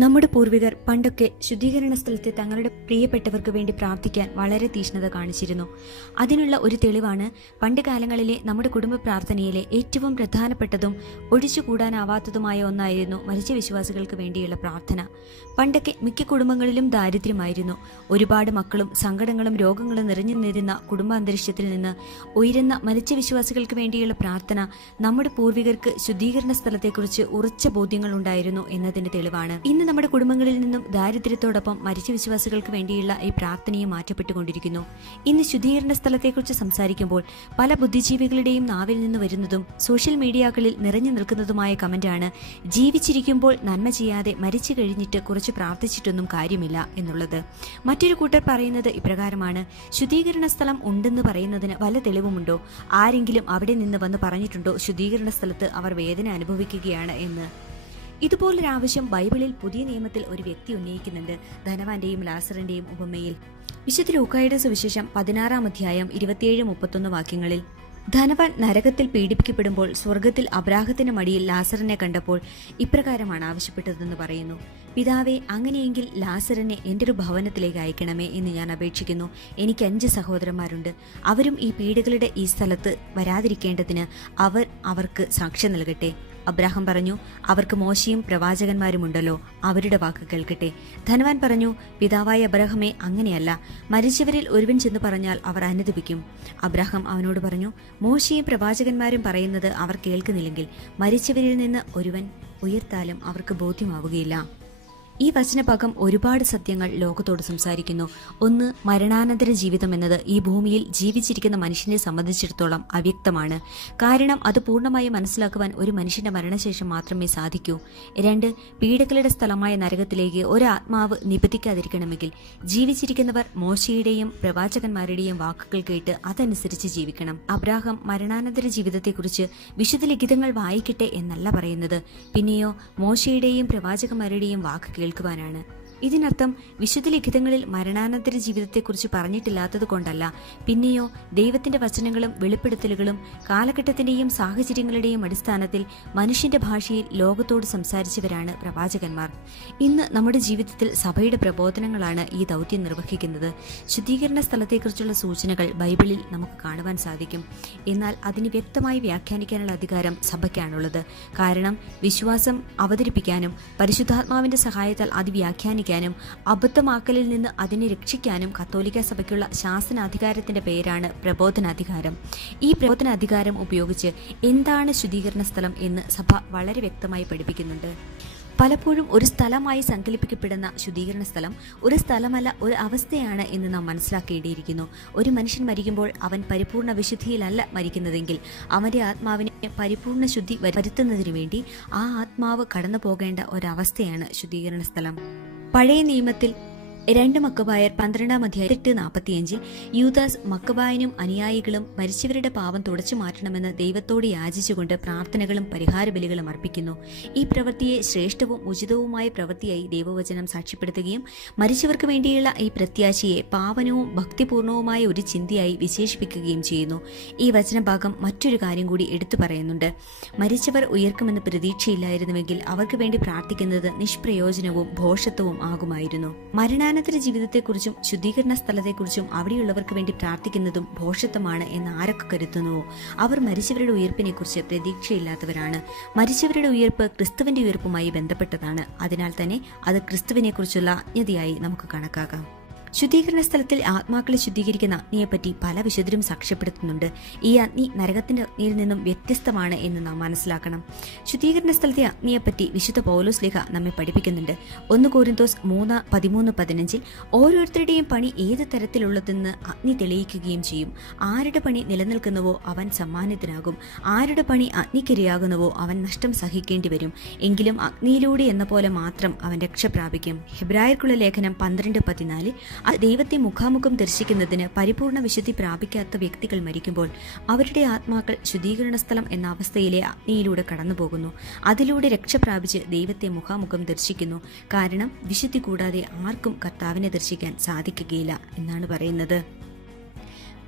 നമ്മുടെ പൂർവികർ പണ്ടൊക്കെ ശുദ്ധീകരണ സ്ഥലത്തെ തങ്ങളുടെ പ്രിയപ്പെട്ടവർക്ക് വേണ്ടി പ്രാർത്ഥിക്കാൻ വളരെ തീഷ്ണത കാണിച്ചിരുന്നു. അതിനുള്ള ഒരു തെളിവാണ് പണ്ട് കാലങ്ങളിലെ നമ്മുടെ കുടുംബ പ്രാർത്ഥനയിലെ ഏറ്റവും പ്രധാനപ്പെട്ടതും ഒഴിച്ചുകൂടാനാവാത്തതുമായ ഒന്നായിരുന്നു മരിച്ച വിശ്വാസികൾക്ക് വേണ്ടിയുള്ള പ്രാർത്ഥന. പണ്ടൊക്കെ മിക്ക കുടുംബങ്ങളിലും ദാരിദ്ര്യമായിരുന്നു. ഒരുപാട് മക്കളും സങ്കടങ്ങളും രോഗങ്ങളും നിറഞ്ഞു നിന്നിരുന്ന കുടുംബാന്തരീക്ഷത്തിൽ നിന്ന് ഉയരുന്ന മരിച്ച വിശ്വാസികൾക്ക് വേണ്ടിയുള്ള പ്രാർത്ഥന നമ്മുടെ പൂർവികർക്ക് ശുദ്ധീകരണ സ്ഥലത്തെക്കുറിച്ച് ഉറച്ച ബോധ്യങ്ങൾ ഉണ്ടായിരുന്നു എന്നതിന്റെ തെളിവാണ്. ഇന്ന് നമ്മുടെ കുടുംബങ്ങളിൽ നിന്നും ദാരിദ്ര്യത്തോടൊപ്പം മരിച്ച വിശ്വാസികൾക്ക് വേണ്ടിയുള്ള ഈ പ്രാർത്ഥനയും മാറ്റപ്പെട്ടുകൊണ്ടിരിക്കുന്നു. ഇന്ന് ശുദ്ധീകരണ സ്ഥലത്തെക്കുറിച്ച് സംസാരിക്കുമ്പോൾ പല ബുദ്ധിജീവികളുടെയും നാവിൽ നിന്ന് വരുന്നതും സോഷ്യൽ മീഡിയകളിൽ നിറഞ്ഞു നിൽക്കുന്നതുമായ കമന്റാണ് ജീവിച്ചിരിക്കുമ്പോൾ നന്മ ചെയ്യാതെ മരിച്ചു കഴിഞ്ഞിട്ട് കുറച്ച് പ്രാർത്ഥിച്ചിട്ടൊന്നും കാര്യമില്ല എന്നുള്ളത്. മറ്റൊരു കൂട്ടർ പറയുന്നത് ഇപ്രകാരമാണ് ശുദ്ധീകരണ സ്ഥലം ഉണ്ടെന്ന് പറയുന്നതിന് വല്ല തെളിവുമുണ്ടോ? ആരെങ്കിലും അവിടെ നിന്ന് വന്ന് പറഞ്ഞിട്ടുണ്ടോ ശുദ്ധീകരണ സ്ഥലത്ത് അവർ വേദന അനുഭവിക്കുകയാണ്? എന്ന്. ഇതുപോലൊരു ആവശ്യം ബൈബിളിൽ പുതിയ നിയമത്തിൽ ഒരു വ്യക്തി ഉന്നയിക്കുന്നുണ്ട് ധനവാന്റെയും ലാസറിന്റെയും ഉപമയിൽ. വിശുദ്ധ ലൂക്കായുടെ സുവിശേഷം പതിനാറാം അധ്യായം ഇരുപത്തിയേഴ് മുപ്പത്തൊന്ന് വാക്യങ്ങളിൽ. ധനവാൻ നരകത്തിൽ പീഡിപ്പിക്കപ്പെടുമ്പോൾ സ്വർഗത്തിൽ അബ്രാഹത്തിന്റെ മടിയിൽ ലാസറിനെ കണ്ടപ്പോൾ ഇപ്രകാരമാണ് ആവശ്യപ്പെട്ടതെന്ന് പറയുന്നു. പിതാവെ അങ്ങനെയെങ്കിൽ ലാസറിനെ എന്റെ ഒരു ഭവനത്തിലേക്ക് അയക്കണമേ എന്ന് ഞാൻ അപേക്ഷിക്കുന്നു. എനിക്ക് അഞ്ച് സഹോദരന്മാരുണ്ട്. അവരും ഈ പീഡകളുടെ ഈ സ്ഥലത്ത് വരാതിരിക്കേണ്ടതിന് അവർ അവർക്ക് സാക്ഷ്യം നൽകട്ടെ. അബ്രാഹം പറഞ്ഞു അവർക്ക് മോശയും പ്രവാചകന്മാരുമുണ്ടല്ലോ അവരുടെ വാക്ക് കേൾക്കട്ടെ. ധനവാൻ പറഞ്ഞു പിതാവായ അബ്രാഹമേ അങ്ങനെയല്ല. മരിച്ചവരിൽ ഒരുവൻ ചെന്ന് പറഞ്ഞാൽ അവർ അനുദപിക്കും. അബ്രാഹം അവനോട് പറഞ്ഞു മോശയും പ്രവാചകന്മാരും പറയുന്നത് അവർ കേൾക്കുന്നില്ലെങ്കിൽ മരിച്ചവരിൽ നിന്ന് ഒരുവൻ ഉയർത്താലും അവർക്ക് ബോധ്യമാവുകയില്ല. ഈ വചനഭാഗം ഒരുപാട് സത്യങ്ങൾ ലോകത്തോട് സംസാരിക്കുന്നു. ഒന്ന് മരണാനന്തര ജീവിതം എന്നത് ഈ ഭൂമിയിൽ ജീവിച്ചിരിക്കുന്ന മനുഷ്യനെ സംബന്ധിച്ചിടത്തോളം അവ്യക്തമാണ്. കാരണം അത് പൂർണമായി മനസ്സിലാക്കുവാൻ ഒരു മനുഷ്യന്റെ മരണശേഷം മാത്രമേ സാധിക്കൂ. രണ്ട് പീഡകളുടെ സ്ഥലമായ നരകത്തിലേക്ക് ഒരാത്മാവ് നിബന്ധിക്കാതിരിക്കണമെങ്കിൽ ജീവിച്ചിരിക്കുന്നവർ മോശയുടെയും പ്രവാചകന്മാരുടെയും വാക്കുകൾ കേട്ട് അതനുസരിച്ച് ജീവിക്കണം. അബ്രാഹം മരണാനന്തര ജീവിതത്തെക്കുറിച്ച് വിശുദ്ധ ലിഖിതങ്ങൾ വായിക്കട്ടെ എന്നല്ല പറയുന്നത്. പിന്നെയോ മോശയുടെയും പ്രവാചകന്മാരുടെയും വാക്ക് കേൾക്കുവാനാണ് ഇതിനർത്ഥം വിശുദ്ധ ലിഖിതങ്ങളിൽ മരണാനന്തര ജീവിതത്തെക്കുറിച്ച് പറഞ്ഞിട്ടില്ലാത്തത് കൊണ്ടല്ല. പിന്നെയോ ദൈവത്തിന്റെ വചനങ്ങളും വെളിപ്പെടുത്തലുകളും കാലഘട്ടത്തിന്റെയും സാഹചര്യങ്ങളുടെയും അടിസ്ഥാനത്തിൽ മനുഷ്യന്റെ ഭാഷയിൽ ലോകത്തോട് സംസാരിച്ചവരാണ് പ്രവാചകന്മാർ. ഇന്ന് നമ്മുടെ ജീവിതത്തിൽ സഭയുടെ പ്രബോധനങ്ങളാണ് ഈ ദൗത്യം നിർവഹിക്കുന്നത്. ശുദ്ധീകരണ സ്ഥലത്തെക്കുറിച്ചുള്ള സൂചനകൾ ബൈബിളിൽ നമുക്ക് കാണുവാൻ സാധിക്കും. എന്നാൽ അതിന് വ്യക്തമായി വ്യാഖ്യാനിക്കാനുള്ള അധികാരം സഭയ്ക്കാണുള്ളത്. കാരണം വിശ്വാസം അവതരിപ്പിക്കാനും പരിശുദ്ധാത്മാവിന്റെ സഹായത്താൽ അത് അബദ്ധമാക്കലിൽ നിന്ന് അതിനെ രക്ഷിക്കാനും കത്തോലിക്ക സഭയ്ക്കുള്ള ശാസനാധികാരത്തിന്റെ പേരാണ് പ്രബോധനാധികാരം. ഈ പ്രബോധനാധികാരം ഉപയോഗിച്ച് എന്താണ് ശുദ്ധീകരണ സ്ഥലം എന്ന് സഭ വളരെ വ്യക്തമായി പഠിപ്പിക്കുന്നുണ്ട്. പലപ്പോഴും ഒരു സ്ഥലമായി സങ്കല്പിക്കപ്പെടുന്ന ശുദ്ധീകരണ സ്ഥലം ഒരു സ്ഥലമല്ല ഒരു അവസ്ഥയാണ് എന്ന് നാം മനസ്സിലാക്കേണ്ടിയിരിക്കുന്നു. ഒരു മനുഷ്യൻ മരിക്കുമ്പോൾ അവൻ പരിപൂർണ വിശുദ്ധിയിലല്ല മരിക്കുന്നതെങ്കിൽ അവന്റെ ആത്മാവിനെ പരിപൂർണ ശുദ്ധി വരുത്തുന്നതിനു വേണ്ടി ആ ആത്മാവ് കടന്നു പോകേണ്ട ഒരവസ്ഥയാണ് ശുദ്ധീകരണ സ്ഥലം. പഴയ നിയമത്തിൽ രണ്ട് മക്കബായർ പന്ത്രണ്ടാം അധ്യായം എട്ട് നാൽപ്പത്തിയഞ്ചിൽ യൂദാസ് മക്കബായനും അനുയായികളും മരിച്ചവരുടെ പാവം തുടച്ചു മാറ്റണമെന്ന് ദൈവത്തോട് യാചിച്ചുകൊണ്ട് പ്രാർത്ഥനകളും പരിഹാര ബലികളും അർപ്പിക്കുന്നു. ഈ പ്രവൃത്തിയെ ശ്രേഷ്ഠവും ഉചിതവുമായ പ്രവൃത്തിയായി ദൈവവചനം സാക്ഷ്യപ്പെടുത്തുകയും മരിച്ചവർക്ക് വേണ്ടിയുള്ള ഈ പ്രത്യാശയെ പാവനവും ഭക്തിപൂർണവുമായ ഒരു ചിന്തയായി വിശേഷിപ്പിക്കുകയും ചെയ്യുന്നു. ഈ വചനഭാഗം മറ്റൊരു കാര്യം കൂടി എടുത്തു പറയുന്നുണ്ട്. മരിച്ചവർ ഉയർക്കുമെന്ന് പ്രതീക്ഷയില്ലായിരുന്നുവെങ്കിൽ അവർക്ക് വേണ്ടി പ്രാർത്ഥിക്കുന്നത് നിഷ്പ്രയോജനവും ഭോഷത്വവും ആകുമായിരുന്നു. മരണാന മരണാനന്തര ജീവിതത്തെക്കുറിച്ചും ശുദ്ധീകരണ സ്ഥലത്തെക്കുറിച്ചും അവിടെയുള്ളവർക്ക് വേണ്ടി പ്രാർത്ഥിക്കുന്നതും ഭോഷത്വമാണ് എന്ന് ആരൊക്കെ കരുതുന്നുവോ അവർ മരിച്ചവരുടെ ഉയർപ്പിനെക്കുറിച്ച് പ്രതീക്ഷയില്ലാത്തവരാണ്. മരിച്ചവരുടെ ഉയർപ്പ് ക്രിസ്തുവിന്റെ ഉയർപ്പുമായി ബന്ധപ്പെട്ടതാണ്. അതിനാൽ തന്നെ അത് ക്രിസ്തുവിനെക്കുറിച്ചുള്ള അജ്ഞതയായി നമുക്ക് കണക്കാക്കാം. ശുദ്ധീകരണ സ്ഥലത്തിൽ ആത്മാക്കളെ ശുദ്ധീകരിക്കുന്ന അഗ്നിയെപ്പറ്റി പല വിശുദ്ധരും സാക്ഷ്യപ്പെടുത്തുന്നുണ്ട്. ഈ അഗ്നി നരകത്തിന്റെ അഗ്നിയിൽ നിന്നും വ്യത്യസ്തമാണ് എന്ന് നാം മനസ്സിലാക്കണം. ശുദ്ധീകരണ സ്ഥലത്തെ അഗ്നിയെപ്പറ്റി വിശുദ്ധ പൗലോസ് ലേഖ നമ്മെ പഠിപ്പിക്കുന്നുണ്ട്. ഒന്ന് കോരിന്തോസ് മൂന്ന് പതിമൂന്ന് പതിനഞ്ചിൽ ഓരോരുത്തരുടെയും പണി ഏത് തരത്തിലുള്ളതെന്ന് അഗ്നി തെളിയിക്കുകയും ചെയ്യും. ആരുടെ പണി നിലനിൽക്കുന്നുവോ അവൻ സമ്മാനിതനാകും. ആരുടെ പണി അഗ്നിക്കിരയാകുന്നുവോ അവൻ നഷ്ടം സഹിക്കേണ്ടി വരും. എങ്കിലും അഗ്നിയിലൂടെ എന്ന പോലെ മാത്രം അവൻ രക്ഷ പ്രാപിക്കും. ഹെബ്രായർക്കുള്ള ലേഖനം പന്ത്രണ്ട് പതിനാലിൽ ആ ദൈവത്തെ മുഖാമുഖം ദർശിക്കുന്നതിന് പരിപൂർണ വിശുദ്ധി പ്രാപിക്കാത്ത വ്യക്തികൾ മരിക്കുമ്പോൾ അവരുടെ ആത്മാക്കൾ ശുദ്ധീകരണ സ്ഥലം എന്ന അവസ്ഥയിലെ അഗ്നിയിലൂടെ കടന്നുപോകുന്നു. അതിലൂടെ രക്ഷ പ്രാപിച്ച് ദൈവത്തെ മുഖാമുഖം ദർശിക്കുന്നു. കാരണം വിശുദ്ധി കൂടാതെ ആർക്കും കർത്താവിനെ ദർശിക്കാൻ സാധിക്കുകയില്ല എന്നാണ് പറയുന്നത്.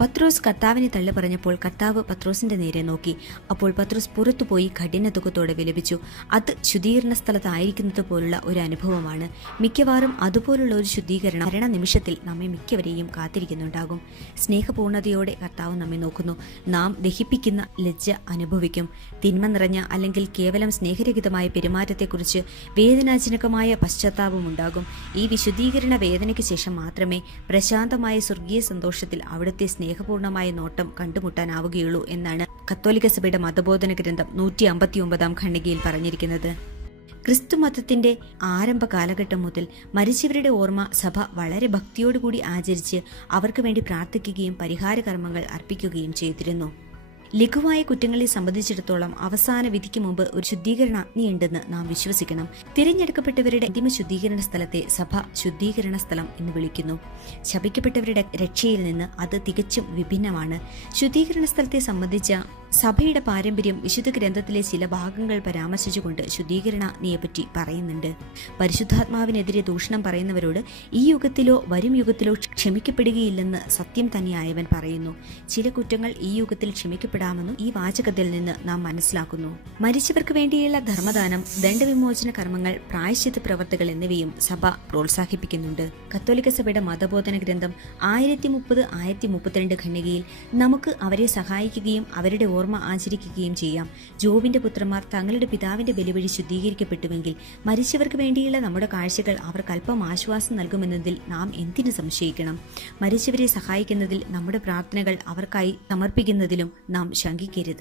പത്രോസ് കർത്താവിനെ തള്ളി പറഞ്ഞപ്പോൾ കർത്താവ് പത്രോസിന്റെ നേരെ നോക്കി. അപ്പോൾ പത്രോസ് പുറത്തുപോയി കഠിന ദുഃഖത്തോടെ വിലപിച്ചു. അത് ശുദ്ധീകരണ സ്ഥലത്തായിരിക്കുന്നത് പോലുള്ള ഒരു അനുഭവമാണ്. മിക്കവാറും അതുപോലുള്ള ഒരു ശുദ്ധീകരണം ഭരണ നിമിഷത്തിൽ നമ്മെ മിക്കവരെയും കാത്തിരിക്കുന്നുണ്ടാകും. സ്നേഹപൂർണതയോടെ കർത്താവ് നമ്മെ നോക്കുന്നു. നാം ദഹിപ്പിക്കുന്ന ലജ്ജ അനുഭവിക്കും. തിന്മ നിറഞ്ഞ അല്ലെങ്കിൽ കേവലം സ്നേഹരഹിതമായ പെരുമാറ്റത്തെക്കുറിച്ച് വേദനാജനകമായ പശ്ചാത്താപം ഉണ്ടാകും. ഈ വിശുദ്ധീകരണ വേദനയ്ക്ക് ശേഷം മാത്രമേ പ്രശാന്തമായ സ്വർഗീയ സന്തോഷത്തിൽ അവിടുത്തെ സ്നേഹപൂർണമായ നോട്ടം കണ്ടുമുട്ടാനാവുകയുള്ളൂ എന്നാണ് കത്തോലിക്ക സഭയുടെ മതബോധന ഗ്രന്ഥം നൂറ്റി അമ്പത്തിയൊമ്പതാം ഖണ്ഡികയിൽ പറഞ്ഞിരിക്കുന്നത്. ക്രിസ്തു മതത്തിന്റെ ആരംഭ കാലഘട്ടം മുതൽ മരിച്ചവരുടെ ഓർമ്മ സഭ വളരെ ഭക്തിയോടുകൂടി ആചരിച്ച് അവർക്ക് വേണ്ടി പ്രാർത്ഥിക്കുകയും പരിഹാര കർമ്മങ്ങൾ അർപ്പിക്കുകയും ചെയ്തിരുന്നു. ലഘുവായ കുറ്റങ്ങളെ സംബന്ധിച്ചിടത്തോളം അവസാന വിധിക്ക് മുമ്പ് ഒരു ശുദ്ധീകരണ അഗ്നിയുണ്ടെന്ന് നാം വിശ്വസിക്കണം. തിരഞ്ഞെടുക്കപ്പെട്ടവരുടെ അന്തിമ ശുദ്ധീകരണ സ്ഥലത്തെ സഭ ശുദ്ധീകരണ സ്ഥലം എന്ന് വിളിക്കുന്നു. ശപിക്കപ്പെട്ടവരുടെ രക്ഷയിൽ നിന്ന് അത് തികച്ചും വിഭിന്നമാണ്. ശുദ്ധീകരണ സ്ഥലത്തെ സംബന്ധിച്ച സഭയുടെ പാരമ്പര്യം വിശുദ്ധ ഗ്രന്ഥത്തിലെ ചില ഭാഗങ്ങൾ പരാമർശിച്ചുകൊണ്ട് ശുദ്ധീകരണ അഗ്നിയെപ്പറ്റി പറയുന്നുണ്ട്. പരിശുദ്ധാത്മാവിനെതിരെ ദൂഷണം പറയുന്നവരോട് ഈ യുഗത്തിലോ വരും യുഗത്തിലോ ക്ഷമിക്കപ്പെടുകയില്ലെന്ന് സത്യം തന്നെയായവൻ പറയുന്നു. ചില കുറ്റങ്ങൾ ഈ യുഗത്തിൽ ക്ഷമിക്കപ്പെടാമെന്നും ഈ വാചകത്തിൽ നിന്ന് നാം മനസ്സിലാക്കുന്നു. മരിച്ചവർക്ക് വേണ്ടിയുള്ള ധർമ്മദാനം ദണ്ഡവിമോചന കർമ്മങ്ങൾ പ്രായശ്ചിത്ത പ്രവർത്തികൾ എന്നിവയും സഭ പ്രോത്സാഹിപ്പിക്കുന്നുണ്ട്. കത്തോലിക്ക സഭയുടെ മതബോധന ഗ്രന്ഥം ആയിരത്തി മുപ്പത് ആയിരത്തി മുപ്പത്തിരണ്ട് ഖണ്ഡികയിൽ നമുക്ക് അവരെ സഹായിക്കുകയും അവരുടെ ഓർമ്മ ആചരിക്കുകയും ചെയ്യാം. ജോബിന്റെ പുത്രന്മാർ തങ്ങളുടെ പിതാവിന്റെ ബലിവഴി ശുദ്ധീകരിക്കപ്പെട്ടുവെങ്കിൽ മരിച്ചവർക്ക് വേണ്ടിയുള്ള നമ്മുടെ കാഴ്ചകൾ അവർക്ക് അല്പം ആശ്വാസം നൽകുമെന്നതിൽ നാം എന്തിനു സംശയിക്കണം? മരിച്ചവരെ സഹായിക്കുന്നതിൽ നമ്മുടെ പ്രാർത്ഥനകൾ അവർക്കായി സമർപ്പിക്കുന്നതിലും നാം शाम शांगी केरे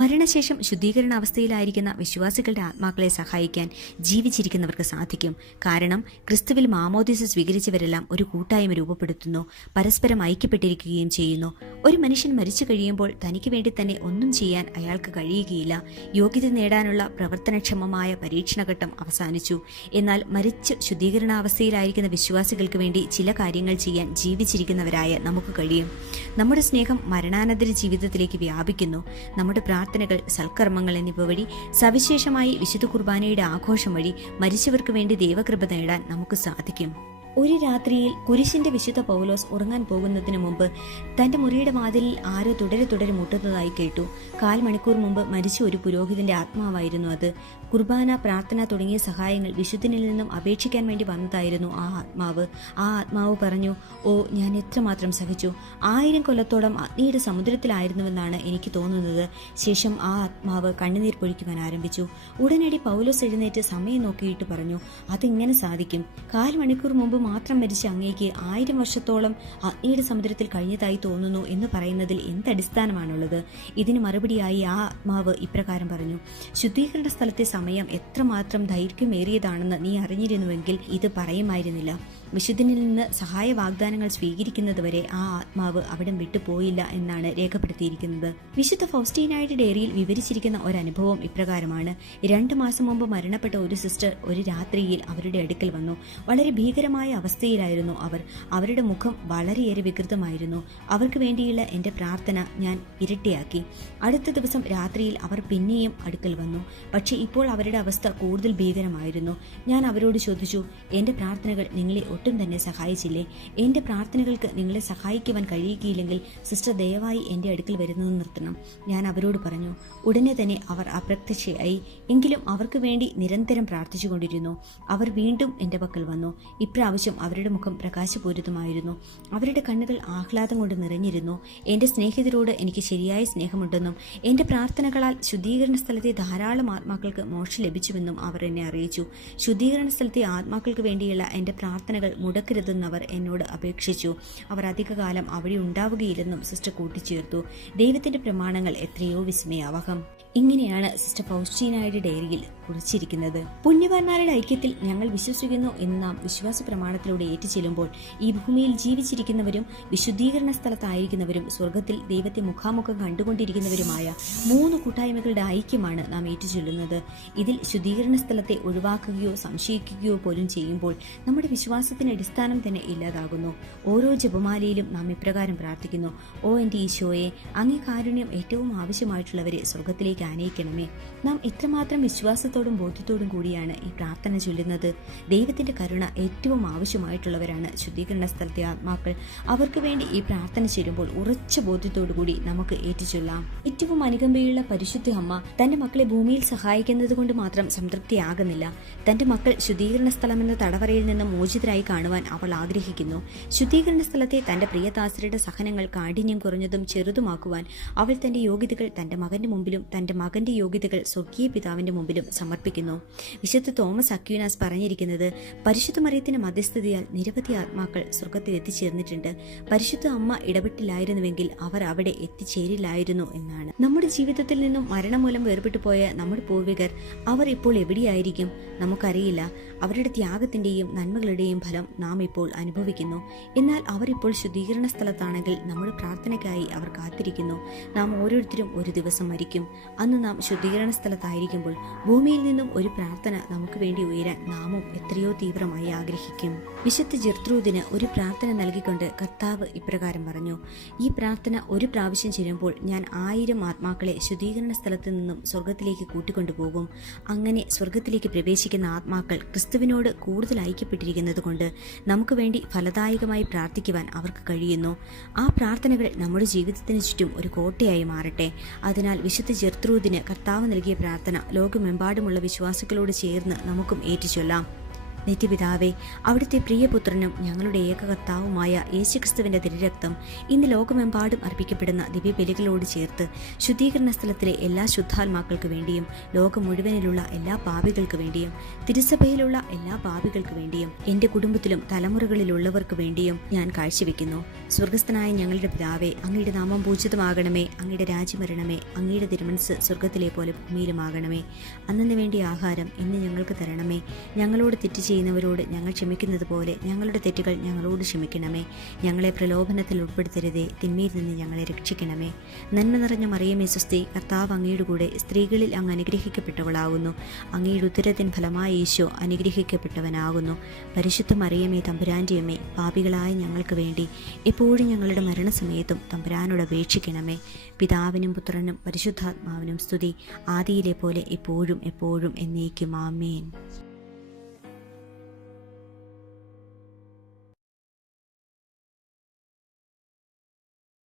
മരണശേഷം ശുദ്ധീകരണ അവസ്ഥയിലായിരിക്കുന്ന വിശ്വാസികളുടെ ആത്മാക്കളെ സഹായിക്കാൻ ജീവിച്ചിരിക്കുന്നവർക്ക് സാധിക്കും. കാരണം ക്രിസ്തുവിൽ മാമോദിസ സ്വീകരിച്ചവരെല്ലാം ഒരു കൂട്ടായ്മ രൂപപ്പെടുത്തുന്നു പരസ്പരം ഐക്യപ്പെട്ടിരിക്കുകയും ചെയ്യുന്നു. ഒരു മനുഷ്യൻ മരിച്ചു കഴിയുമ്പോൾ തനിക്ക് വേണ്ടി തന്നെ ഒന്നും ചെയ്യാൻ അയാൾക്ക് കഴിയുകയില്ല. യോഗ്യത നേടാനുള്ള പ്രവർത്തനക്ഷമമായ പരീക്ഷണഘട്ടം അവസാനിച്ചു. എന്നാൽ മരിച്ച് ശുദ്ധീകരണാവസ്ഥയിലായിരിക്കുന്ന വിശ്വാസികൾക്ക് വേണ്ടി ചില കാര്യങ്ങൾ ചെയ്യാൻ ജീവിച്ചിരിക്കുന്നവരായ നമുക്ക് കഴിയും. നമ്മുടെ സ്നേഹം മരണാനന്തര ജീവിതത്തിലേക്ക് വ്യാപിക്കുന്നു. നമ്മുടെ പ്രാർത്ഥനകൾ സൽക്കർമ്മങ്ങൾ എന്നിവ വഴി സവിശേഷമായി വിശുദ്ധ കുർബാനയുടെ ആഘോഷം വഴി മരിച്ചവർക്ക് വേണ്ടി ദൈവകൃപ നേടാൻ നമുക്ക് സാധിക്കും. ഒരു രാത്രിയിൽ കുരിശിന്റെ വിശുദ്ധ പൗലോസ് ഉറങ്ങാൻ പോകുന്നതിന് മുമ്പ് തന്റെ മുറിയുടെ വാതിലിൽ ആരോ തുടരെ തുടരെ മുട്ടുന്നതായി കേട്ടു. കാൽ മണിക്കൂർ മുമ്പ് മരിച്ച ഒരു പുരോഹിതന്റെ ആത്മാവായിരുന്നു അത്. കുർബാന പ്രാർത്ഥന തുടങ്ങിയ സഹായങ്ങൾ വിശുദ്ധനിൽ നിന്നും അപേക്ഷിക്കാൻ വേണ്ടി വന്നതായിരുന്നു ആ ആത്മാവ്. ആ ആത്മാവ് പറഞ്ഞു ഓ ഞാൻ എത്രമാത്രം സഹിച്ചു. ആയിരം കൊല്ലത്തോളം അഗ്നിയുടെ സമുദ്രത്തിലായിരുന്നുവെന്നാണ് എനിക്ക് തോന്നുന്നത്. ശേഷം ആ ആത്മാവ് കണ്ണുനീർ പൊഴിക്കുവാൻ ആരംഭിച്ചു. ഉടനടി പൗലോസ് എഴുന്നേറ്റ് സമയം നോക്കിയിട്ട് പറഞ്ഞു അതെങ്ങനെ സാധിക്കും. കാൽ മണിക്കൂർ മുമ്പ് മാത്രം മരിച്ച അങ്ങേക്ക് ആയിരം വർഷത്തോളം അഗ്നിയുടെ സമുദ്രത്തിൽ കഴിഞ്ഞതായി തോന്നുന്നു എന്ന് പറയുന്നതിൽ എന്തടിസ്ഥാനമാണുള്ളത് ഇതിന് മറുപടിയായി ആ ആത്മാവ് ഇപ്രകാരം പറഞ്ഞു ശുദ്ധീകരണ സ്ഥലത്തെ സമയം എത്രമാത്രം ദൈർഘ്യമേറിയതാണെന്ന് നീ അറിഞ്ഞിരുന്നുവെങ്കിൽ ഇത് പറയുമായിരുന്നില്ല. വിശുദ്ധനിൽ നിന്ന് സഹായ വാഗ്ദാനങ്ങൾ സ്വീകരിക്കുന്നതുവരെ ആ ആത്മാവ് അവിടം വിട്ടുപോയില്ല എന്നാണ് രേഖപ്പെടുത്തിയിരിക്കുന്നത്. വിശുദ്ധ ഫൗസ്റ്റീനായുടെ ഡയറിയിൽ വിവരിച്ചിരിക്കുന്ന അനുഭവം ഇപ്രകാരമാണ്. രണ്ട് മാസം മുമ്പ് മരണപ്പെട്ട ഒരു സിസ്റ്റർ ഒരു രാത്രിയിൽ അവരുടെ അടുക്കൽ വന്നു. വളരെ ഭീകരമായ അവസ്ഥയിലായിരുന്നു അവർ. അവരുടെ മുഖം വളരെയേറെ വികൃതമായിരുന്നു. അവർക്ക് വേണ്ടിയുള്ള എന്റെ പ്രാർത്ഥന ഞാൻ ഇരട്ടിയാക്കി. അടുത്ത ദിവസം രാത്രിയിൽ അവർ പിന്നെയും അടുക്കൽ വന്നു. പക്ഷേ ഇപ്പോൾ അവരുടെ അവസ്ഥ കൂടുതൽ ഭീകരമായിരുന്നു. ഞാൻ അവരോട് ചോദിച്ചു എന്റെ പ്രാർത്ഥനകൾ നിങ്ങളെ ഒട്ടും തന്നെ സഹായിച്ചില്ലേ? എന്റെ പ്രാർത്ഥനകൾക്ക് നിങ്ങളെ സഹായിക്കുവാൻ കഴിയുകയില്ലെങ്കിൽ സിസ്റ്റർ ദയവായി എന്റെ അടുക്കൽ വരുന്നത് നിർത്തണം. ഞാൻ അവരോട് പറഞ്ഞു ഉടനെ തന്നെ അവർ അപ്രത്യക്ഷയായി. എങ്കിലും അവർക്ക് വേണ്ടി നിരന്തരം പ്രാർത്ഥിച്ചുകൊണ്ടിരുന്നു. അവർ വീണ്ടും എന്റെ പക്കൽ വന്നു. ഇപ്രാവശ്യം അവരുടെ മുഖം പ്രകാശപൂരിതമായിരുന്നു. അവരുടെ കണ്ണുകൾ ആഹ്ലാദം കൊണ്ട് നിറഞ്ഞിരുന്നു. എന്റെ സ്നേഹിതരോട് എനിക്ക് ശരിയായ സ്നേഹമുണ്ടെന്നും എന്റെ പ്രാർത്ഥനകളാൽ ശുദ്ധീകരണ സ്ഥലത്തെ ധാരാളം ആത്മാക്കൾക്ക് മോക്ഷം ലഭിച്ചുവെന്നും അവർ എന്നെ അറിയിച്ചു. ശുദ്ധീകരണ സ്ഥലത്തെ ആത്മാക്കൾക്ക് വേണ്ടിയുള്ള എന്റെ പ്രാർത്ഥനകൾ മുടക്കരുതെന്നവർ എന്നോട് അപേക്ഷിച്ചു. അവർ അധികകാലം അവിടെ ഉണ്ടാവുകയില്ലെന്നും സിസ്റ്റർ കൂട്ടിച്ചേർത്തു. ദൈവത്തിന്റെ പ്രമാണങ്ങൾ എത്രയോ വിസ്മയാവഹം. ഇങ്ങനെയാണ് സിസ്റ്റർ ഫൗസ്റ്റീനായുടെ ഡയറിയിൽ കുറിച്ചിരിക്കുന്നത്. പുണ്യവാന്മാരുടെ ഐക്യത്തിൽ ഞങ്ങൾ വിശ്വസിക്കുന്നു എന്ന് നാം വിശ്വാസ പ്രമാണത്തിലൂടെ ഏറ്റുചെല്ലുമ്പോൾ ഈ ഭൂമിയിൽ ജീവിച്ചിരിക്കുന്നവരും വിശുദ്ധീകരണ സ്ഥലത്തായിരിക്കുന്നവരും സ്വർഗത്തിൽ ദൈവത്തെ മുഖാമുഖം കണ്ടുകൊണ്ടിരിക്കുന്നവരുമായ മൂന്ന് കൂട്ടായ്മകളുടെ ഐക്യമാണ് നാം ഏറ്റുചൊല്ലുന്നത്. ഇതിൽ ശുദ്ധീകരണ സ്ഥലത്തെ ഒഴിവാക്കുകയോ സംശയിക്കുകയോ പോലും ചെയ്യുമ്പോൾ നമ്മുടെ വിശ്വാസത്തിന് അടിസ്ഥാനം തന്നെ ഇല്ലാതാകുന്നു. ഓരോ ജപമാലയിലും നാം ഇപ്രകാരം പ്രാർത്ഥിക്കുന്നു. ഓ എന്റെ ഈശോയെ അങ്ങേ കാരുണ്യം ഏറ്റവും ആവശ്യമായിട്ടുള്ളവരെ സ്വർഗത്തിലേക്ക് ആനയിക്കണമേ. നാം ഇത്രമാത്രം വിശ്വാസത്തോടും ബോധ്യത്തോടും കൂടിയാണ് ഈ പ്രാർത്ഥന ചൊല്ലുന്നത്. ദൈവത്തിന്റെ കരുണ ഏറ്റവും ആവശ്യമായിട്ടുള്ളവരാണ് ശുദ്ധീകരണ സ്ഥലത്തെ ആത്മാക്കൾ. അവർക്ക് വേണ്ടി ഈ പ്രാർത്ഥന ചേരുമ്പോൾ ഉറച്ച ബോധ്യത്തോടുകൂടി നമുക്ക് ഏറ്റുചൊല്ലാം. ഏറ്റവും അനുകമ്പയുള്ള പരിശുദ്ധ അമ്മ തന്റെ മക്കളെ ഭൂമിയിൽ സഹായിക്കുന്നത് കൊണ്ട് മാത്രം സംതൃപ്തിയാകുന്നില്ല. തന്റെ മക്കൾ ശുദ്ധീകരണ സ്ഥലമെന്ന തടവറയിൽ നിന്ന് മോചിതരായി കാണുവാൻ അവൾ ആഗ്രഹിക്കുന്നു. ശുദ്ധീകരണ സ്ഥലത്തെ തന്റെ പ്രിയദാസരുടെ സഹനങ്ങൾ കാഠിന്യം കുറഞ്ഞതും ചെറുതുമാക്കുവാൻ അവൾ തന്റെ യോഗ്യതകൾ തന്റെ മകന്റെ മുമ്പിലും തന്റെ മകന്റെ യോഗ്യതകൾ സ്വർഗീയ പിതാവിന്റെ മുമ്പിലും സമർപ്പിക്കുന്നു. വിശുദ്ധ തോമസ് അക്യൂനാസ് പറഞ്ഞിരിക്കുന്നത് പരിശുദ്ധ മറിയത്തിന്റെ മധ്യസ്ഥതയാൽ നിരവധി ആത്മാക്കൾ സ്വർഗത്തിൽ എത്തിച്ചേർന്നിട്ടുണ്ട്. പരിശുദ്ധ അമ്മ ഇടപെട്ടില്ലായിരുന്നുവെങ്കിൽ അവർ അവിടെ എത്തിച്ചേരില്ലായിരുന്നു എന്നാണ്. നമ്മുടെ ജീവിതത്തിൽ നിന്നും മരണം മൂലം വേർപെട്ടു പോയ നമ്മുടെ പൂർവികർ അവർ ഇപ്പോൾ എവിടെയായിരിക്കും? നമുക്കറിയില്ല. അവരുടെ ത്യാഗത്തിന്റെയും നന്മകളുടെയും ഫലം നാം ഇപ്പോൾ അനുഭവിക്കുന്നു. എന്നാൽ അവരിപ്പോൾ ശുദ്ധീകരണ സ്ഥലത്താണെങ്കിൽ നമ്മുടെ പ്രാർത്ഥനയ്ക്കായി അവർ കാത്തിരിക്കുന്നു. നാം ഓരോരുത്തരും ഒരു ദിവസം മരിക്കും. അന്ന് നാം ശുദ്ധീകരണ സ്ഥലത്തായിരിക്കുമ്പോൾ ഭൂമിയിൽ നിന്നും ഒരു പ്രാർത്ഥന നമുക്ക് വേണ്ടി ഉയരാൻ നാമും എത്രയോ തീവ്രമായി ആഗ്രഹിക്കും. വിശുദ്ധ ജർത്രൂദിന് ഒരു പ്രാർത്ഥന നൽകിക്കൊണ്ട് കർത്താവ് ഇപ്രകാരം പറഞ്ഞു ഈ പ്രാർത്ഥന ഒരു പ്രാവശ്യം ചെയ്യുമ്പോൾ ഞാൻ ആയിരം ആത്മാക്കളെ ശുദ്ധീകരണ സ്ഥലത്ത് നിന്നും സ്വർഗത്തിലേക്ക് കൂട്ടിക്കൊണ്ടുപോകും. അങ്ങനെ സ്വർഗത്തിലേക്ക് പ്രവേശിക്കുന്ന ആത്മാക്കൾ ക്രിസ്തുവിനോട് കൂടുതൽ ഐക്യപ്പെട്ടിരിക്കുന്നത് കൊണ്ട് നമുക്ക് വേണ്ടി ഫലദായകമായി പ്രാർത്ഥിക്കുവാൻ അവർക്ക് കഴിയുന്നു. ആ പ്രാർത്ഥനകൾ നമ്മുടെ ജീവിതത്തിന് ചുറ്റും ഒരു കോട്ടയായി മാറട്ടെ. അതിനാൽ വിശുദ്ധ ജർത്രൂദിന് കർത്താവ് നൽകിയ പ്രാർത്ഥന ലോകമെമ്പാടുമുള്ള വിശ്വാസികളോട് ചേർന്ന് നമുക്കും ഏറ്റുചൊല്ലാം. നിത്യപിതാവേ അവിടുത്തെ പ്രിയപുത്രനും ഞങ്ങളുടെ ഏകകർത്താവുമായ യേശുക്രിസ്തുവിന്റെ തിരുരക്തം ഇന്ന് ലോകമെമ്പാടും അർപ്പിക്കപ്പെടുന്ന ദിവ്യബലികളോട് ചേർത്ത് ശുദ്ധീകരണ സ്ഥലത്തിലെ എല്ലാ ശുദ്ധാത്മാക്കൾക്ക് വേണ്ടിയും ലോകം മുഴുവനിലുള്ള എല്ലാ പാപികൾക്ക് വേണ്ടിയും തിരുസഭയിലുള്ള എല്ലാ പാപികൾക്ക് വേണ്ടിയും എന്റെ കുടുംബത്തിലും തലമുറകളിലുള്ളവർക്ക് വേണ്ടിയും ഞാൻ കാഴ്ചവെക്കുന്നു. സ്വർഗസ്ഥനായ ഞങ്ങളുടെ പിതാവേ അങ്ങയുടെ നാമം പൂജിതമാകണമേ അങ്ങയുടെ രാജ്യം വരണമേ അങ്ങയുടെ തിരുമനസ് സ്വർഗത്തിലെ പോലെ ഭൂമിയിലുമാകണമേ. അന്നു വേണ്ടി ആഹാരം ഇന്ന് ഞങ്ങൾക്ക് തരണമേ. ഞങ്ങളോട് തെറ്റ് ചെയ്യുന്നവരോട് ഞങ്ങൾ ക്ഷമിക്കുന്നത് പോലെ ഞങ്ങളുടെ തെറ്റുകൾ ഞങ്ങളോട് ക്ഷമിക്കണമേ. ഞങ്ങളെ പ്രലോഭനത്തിൽ ഉൾപ്പെടുത്തരുതേ. തിന്മയിൽ നിന്ന് ഞങ്ങളെ രക്ഷിക്കണമേ. നന്മ നിറഞ്ഞ മറിയമേ സുസ്തി കർത്താവ് അങ്ങയുടെ കൂടെ സ്ത്രീകളിൽ അങ്ങ് അനുഗ്രഹിക്കപ്പെട്ടവളാകുന്നു അങ്ങയുടെ ഉത്തരത്തിൻ ഫലമായ ഈശോ അനുഗ്രഹിക്കപ്പെട്ടവനാകുന്നു. പരിശുദ്ധ മറിയമേ തമ്പുരാന്റെയമ്മേ പാപികളായ ഞങ്ങൾക്ക് വേണ്ടി എപ്പോഴും ഞങ്ങളുടെ മരണസമയത്തും തമ്പുരാനോട് അപേക്ഷിക്കണമേ. പിതാവിനും പുത്രനും പരിശുദ്ധാത്മാവിനും സ്തുതി. ആദിയിലെ പോലെ എപ്പോഴും എപ്പോഴും എന്നേക്കും. ആമേൻ.